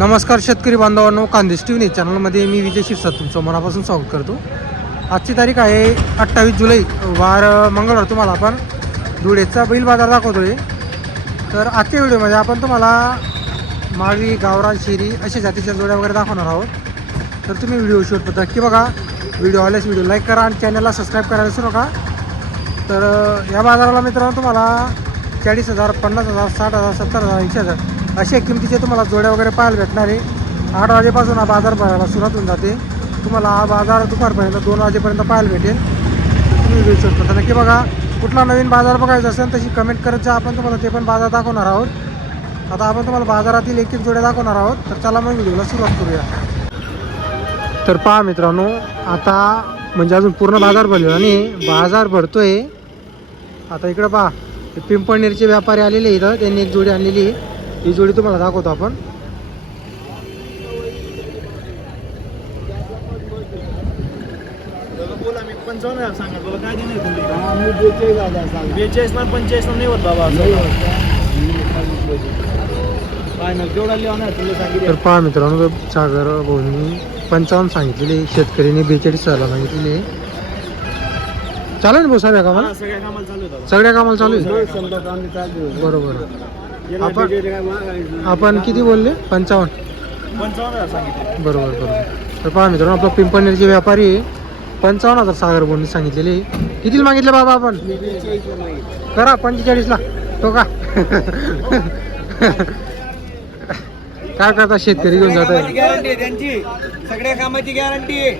नमस्कार शेतकरी बांधवांनो, कांदेश टी व्ही चॅनलमध्ये मी विजय शिरसाट तुमचं मनापासून स्वागत करतो. आजची तारीख आहे 28 जुलै, वार मंगळवार. तुम्हाला आपण धुळेचा बैल बाजार दाखवतोय. तर आजच्या व्हिडिओमध्ये आपण तुम्हाला माळवी, गावरान, शेरी अशा जातीच्या जोड्या वगैरे दाखवणार आहोत. तर तुम्ही व्हिडिओ शेवटपर्यंत नक्की बघा. व्हिडिओ आल्यास व्हिडिओ लाईक करा आणि चॅनलला सबस्क्राईब करायला विसरू नका. तर या बाजाराला मित्रांनो तुम्हाला 40,000, 50,000, 60,000, 70,000, 80,000 अशा किमतीचे तुम्हाला जोड्या वगैरे पाहायला भेटणार आहे. 8 वाजेपासून हा बाजार भरायला सुरुवात होऊन जाते. तुम्हाला हा बाजार दुपारपर्यंत 2 वाजेपर्यंत पाहायला भेटेल. तुम्ही व्हिडिओ शोधता नक्की बघा. कुठला नवीन बाजार बघायचा असेल तशी कमेंट करत जा, आपण तुम्हाला ते पण बाजार दाखवणार आहोत. आता आपण तुम्हाला बाजारातील एक जोड्या दाखवणार आहोत. तर चला मग व्हिडिओला सुरुवात करूया. तर पहा मित्रांनो, आता म्हणजे अजून पूर्ण बाजार भरलेला नाही, बाजार भरतोय. आता इकडं पहा, पिंपळनेरचे व्यापारी आलेले इथं, त्यांनी एक जोडी आणलेली आहे. ही जोडी तुम्हाला दाखवतो आपण. बोला, मी 55,000 सांगा, तुला काय देणार तुम्ही? 42 ना 45 नाही होत बाबा. फायनल केवढा लिहावणार तुला सांगितलं. तर पहा मित्रांनो, सागर भाऊंनी 55 सांगितलेले, शेतकरीने 42,000 सांगितलेले. चालू आहे ना भाऊ सगळ्या कामाला? सगळ्या कामाला चालू आहे. सगळ्या कामाला चालू आहे. बरोबर. आपण किती बोलले? 55,000 सांगितले. बरोबर बरोबर. तर पहा मित्रांनो, आपला पिंपळनेरचे व्यापारी 55,000 सागर भाऊंनी सांगितलेले. कितीला मागितले बाबा आपण? करा 45ला तो का? काय करता, शेतकरी घेऊन जात आहे. गॅरंटी आहे त्यांची, सगळ्या कामाची गॅरंटी आहे.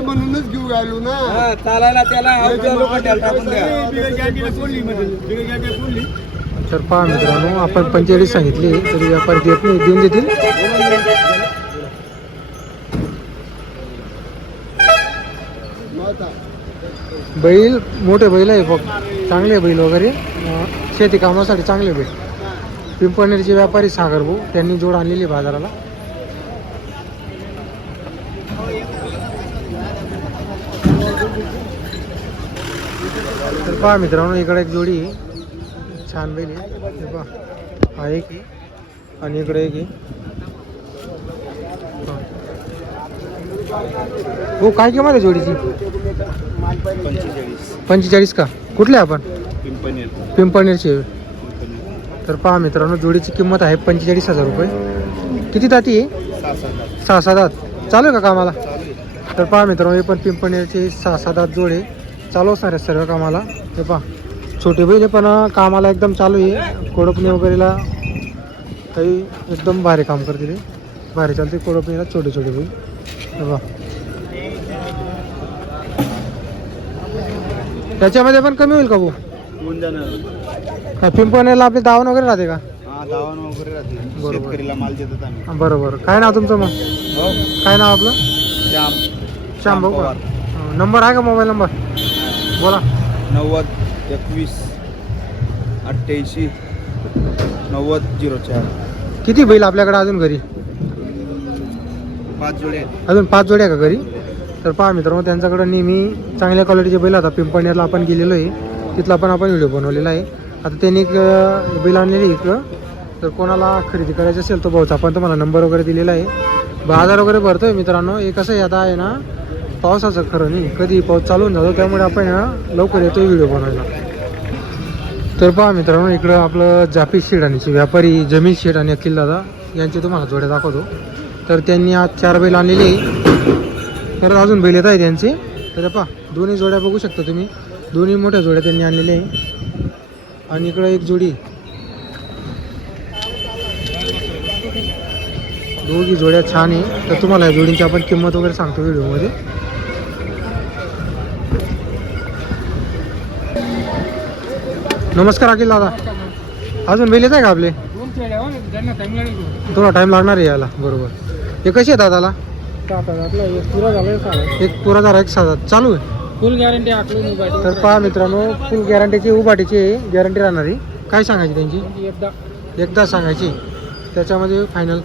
म्हणूनच घेऊ राहिलो ना. चालायला त्याला तर पहा मित्रांनो, आपण 45 सांगितले तरी व्यापारी देत नाही, देऊन देतील. बैल मोठे बैल आहे, चांगले बैल वगैरे, शेती कामासाठी चांगले बैल. पिंपळनेरचे व्यापारी सागर भाऊ, त्यांनी जोड आणलेली बाजाराला. तर पहा मित्रांनो, इकडे एक जोडी छान बैल आहे. पहा, हा एक आहे आणि इकडे एक आहे. हो, काय किंमत आहे जोडीची? 45 का? कुठले आपण? पिंपळनेरचे. तर पहा मित्रांनो, जोडीची किंमत आहे 45,000 रुपये. किती दाती आहे? 6-7 दात. चालू आहे का कामाला? तर पहा मित्रांनो, हे पण पिंपळनेरचे 6-7 दात जोडे चालू असणार आहे सर्व कामाला. हे पहा, छोटे बैल पण कामाला एकदम चालू आहे. कोडपणी वगैरेला काही एकदम भारी काम करतील, भारी चालते कोडपणीला छोटे छोटे बैल. हे पहा, त्याच्यामध्ये पण कमी होईल का भाऊ? काय पिंपळनेरला आपली दावण वगैरे राहते का? दावण वगैरे राहते. शेतकरीला माल देतात आम्ही. बरोबर. काय नाव तुमचं मग? काय नाव आपलं? श्याम भाऊ का? नंबर आहे का, मोबाईल नंबर बोला? 90 21 88 90 04. किती बैल आपल्याकडे अजून घरी? 5 जोडे. अजून 5 जोड्या का घरी? तर पहा मित्रांनो, त्यांच्याकडे नेहमी चांगल्या क्वालिटीचे बैल. आता पिंपळनेरला आपण गेलेलो आहे, तिथला पण आपण व्हिडिओ बनवलेला आहे. आता त्यांनी एक बैल आणलेली इकडं. तर कोणाला खरेदी करायची असेल तो भाऊचा आपण तुम्हाला नंबर वगैरे दिलेला आहे. बाजार वगैरे भरतोय मित्रांनो. हे कसं आहे, आता आहे ना, पावसाचं खरं नाही, कधी पाऊस चालू होऊन जातो, त्यामुळे आपण लवकर येतोय व्हिडिओ बनवायला. तर पहा मित्रांनो, इकडं आपलं जाफी शेठ आणि व्यापारी जमीन शेठ आणि अखिल दादा यांचे तुम्हाला जोड्या दाखवतो. तर त्यांनी आज 4 बैल आणलेले. तर अजून बैल येत आहे त्यांचे. तर पहा, दोन्ही जोड्या बघू शकता तुम्ही, दोन्ही मोठ्या जोड्या त्यांनी आणलेल्या आहे. आणि इकडं एक जोडी, दोघी जोड्या छान आहे. तर तुम्हाला या जोडींची आपण किंमत वगैरे सांगतो व्हिडिओमध्ये. नमस्कार अखिल दादा, अजून बैल येत आहे का आपले? थोडा टाईम लागणार आहे यायला. बरोबर. हे कसे आहे दादाला? एक पुरा झाला, एक 7 चालू आहे. फुल गॅरंटी आखली. तर पहा मित्रांनो, फुल गॅरंटीची उभाटीची गॅरंटी राहणार आहे. काय सांगायची त्यांची? एकदा सांगायची, त्याच्यामध्ये फायनल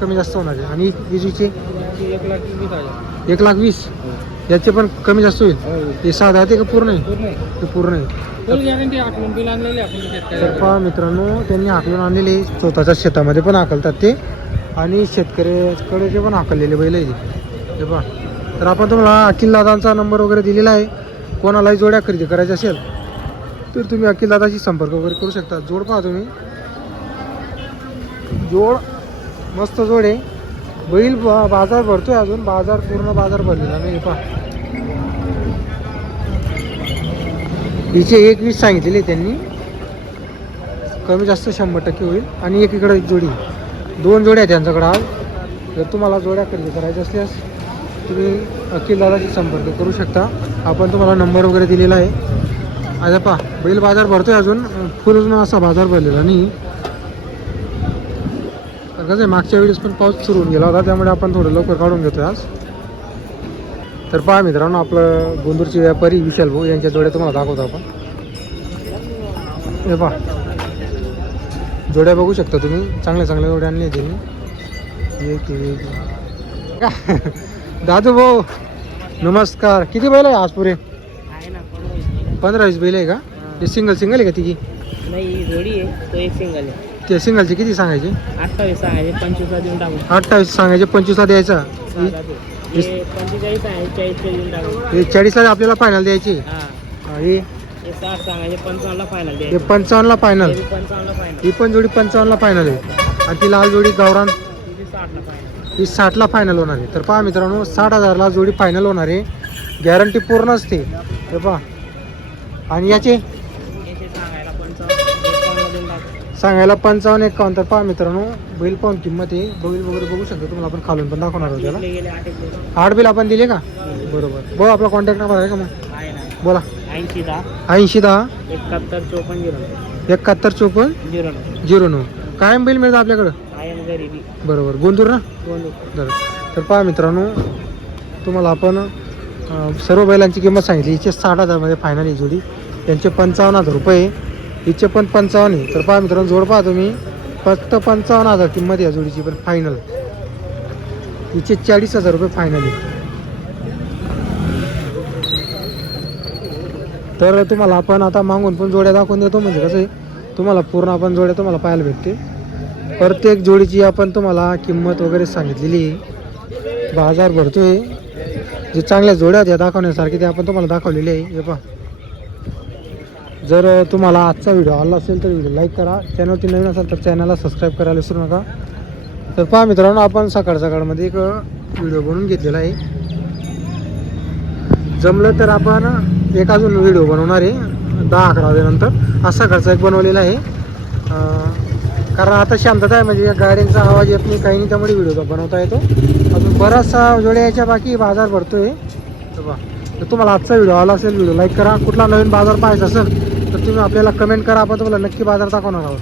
कमी जास्त होणार आहे. आणि विजेचे 1,20,000. 1,20,000 याचे पण कमी जास्त होईल. हे 6 आहे का पूर्ण आहे? ते पूर्ण आहे. फुल गॅरंटी आठवून बिल आणलेले आपण तर शेतकऱ्याला. पहा मित्रांनो, त्यांनी हाकलून आणलेले स्वतःच्या शेतामध्ये पण हाकलतात ते, आणि शेतकऱ्याकडे जे पण हाकललेले बैल आहे ते पहा. तर आपण तुम्हाला अखिल दादांचा नंबर वगैरे दिलेला आहे. कोणालाही जोड्या खरेदी करायच्या असेल तर तुम्ही अखिल दादाशी संपर्क वगैरे करू शकता. जोड पहा तुम्ही, जोड मस्त जोड आहे. बैल बाजार भरतोय अजून, बाजार पूर्ण बाजार भरलेला नाही पहा. हिचे 21 सांगितलेले त्यांनी, कमी जास्त 100% होईल. आणि एकीकडे जोडी, 2 जोड्या आहेत त्यांच्याकडे आज. जर तुम्हाला जोड्या खरेदी करायच्या असल्यास तुम्ही अखिल दादाशी संपर्क करू शकता. आपण तुम्हाला नंबर वगैरे दिलेला आहे. आता पहा बैल बाजार भरतोय अजून, फुल असा बाजार भरलेला नाही. कसं आहे, मागच्या वेळेस पण पाऊस सुरू होऊन गेला होता, त्यामुळे आपण थोडं लवकर काढून घेतोय आज. तर पहा मित्रांनो, आपलं गोंदूरचे व्यापारी विशाल भाऊ यांच्या जोड्या तुम्हाला दाखवतो आपण. हे पहा जोड्या बघू शकता तुम्ही, चांगल्या चांगल्या जोड्या आणल्या त्यांनी. एक दादू भाऊ नमस्कार. किती बैल आहे आज पुरे? 15-20 बैल आहे का? ते सिंगल आहे का तिघी? नाही, जोडी आहे तो, एक सिंगल आहे. ते सिंगलचे किती सांगायचे? 28 सांगायचे, 25 देऊन टाकू. 28 सांगायचे, 25ला द्यायचा. 45 सांगायचे, 40 देऊन टाकू. हे 40ला आपल्याला फायनल द्यायची. हा, हे 60 सांगायचे, 55ला फायनल हे द्यायचं. 55ला फायनल. 55ला फायनल. ही पण जोडी 55ला फायनल आहे. आणि ती लाल जोडी गावरान 60ला फायनल. ही 60ला फायनल होणार आहे. तर पहा मित्रांनो, 60,000ला जोडी फायनल होणार आहे. गॅरंटी पूर्ण असते. हे पहा. आणि याचे याचे सांगायला 55 देऊन टाकू. सांगायला 55-51. तर पहा मित्रांनो, बैल पाहून किंमत आहे. बैल वगैरे बघू शकता तुम्हाला, आपण खालून पण दाखवणार आहोत त्याला. गेले 8 दिवस. 8 बिल आपण दिले का? बरोबर. भाऊ आपला कॉन्टॅक्ट नंबर आहे का मग? आहे ना. बोला. 80 10 80 71 54 71 54 09. 09. कायम बैल मिळतं आपल्याकडं. कायम गरीबी. बरोबर. गोंदूर ना? गोंदूर. बरं. तर पहा मित्रांनो, तुम्हाला आपण सर्व बैलांची किंमत सांगितली. हिचे 60,000मध्ये फायनल ही जोडी. त्यांचे 55,000 रुपये, हिचे पण 55 आहे. तर पहा मित्रांनो, जोड पहा तुम्ही, फक्त 55,000 किंमत या जोडीची, पण फायनल. हिचे 40,000 रुपये फायनल आहे. तर तुम्हाला आपण आता मागून पण जोड्या दाखवून देतो. म्हणजे कसं आहे, तुम्हाला पूर्ण आपण जोड्या तुम्हाला पाहायला भेटते. प्रत्येक जोडीची आपण तुम्हाला किंमत वगैरे सांगितलेली आहे. बाजार भरतोय. जे चांगल्या जोड्या त्या दाखवण्यासारखे ते आपण तुम्हाला दाखवलेले आहे. हे पहा. जर तुम्हाला आजचा व्हिडिओ आवडला असेल तर व्हिडिओ लाईक करा. चॅनलवरती नवीन असेल तर चॅनलला सबस्क्राईब करायला विसरू नका. तर पहा मित्रांनो, आपण सकाळमध्ये एक व्हिडिओ बनवून घेतलेला आहे. जमलं तर आपण एक अजून व्हिडिओ बनवणार आहे 10-11 वाजेनंतर. हा सकाळचा एक बनवलेला आहे. कारण आता शांतता आहे, म्हणजे गाड्यांचा आवाज येत नाही, काही नाही, त्यामुळे व्हिडिओ बनवता येतो. अजून बराचसा जोड्या यायच्या बाकी, बाजार भरतोय. तर तुम्हाला आजचा व्हिडिओ आला असेल, व्हिडिओ लाईक करा. कुठला नवीन बाजार पाहायचा असेल तर तुम्ही आपल्याला कमेंट करा, आपण तुम्हाला नक्की बाजार दाखवणार आहोत.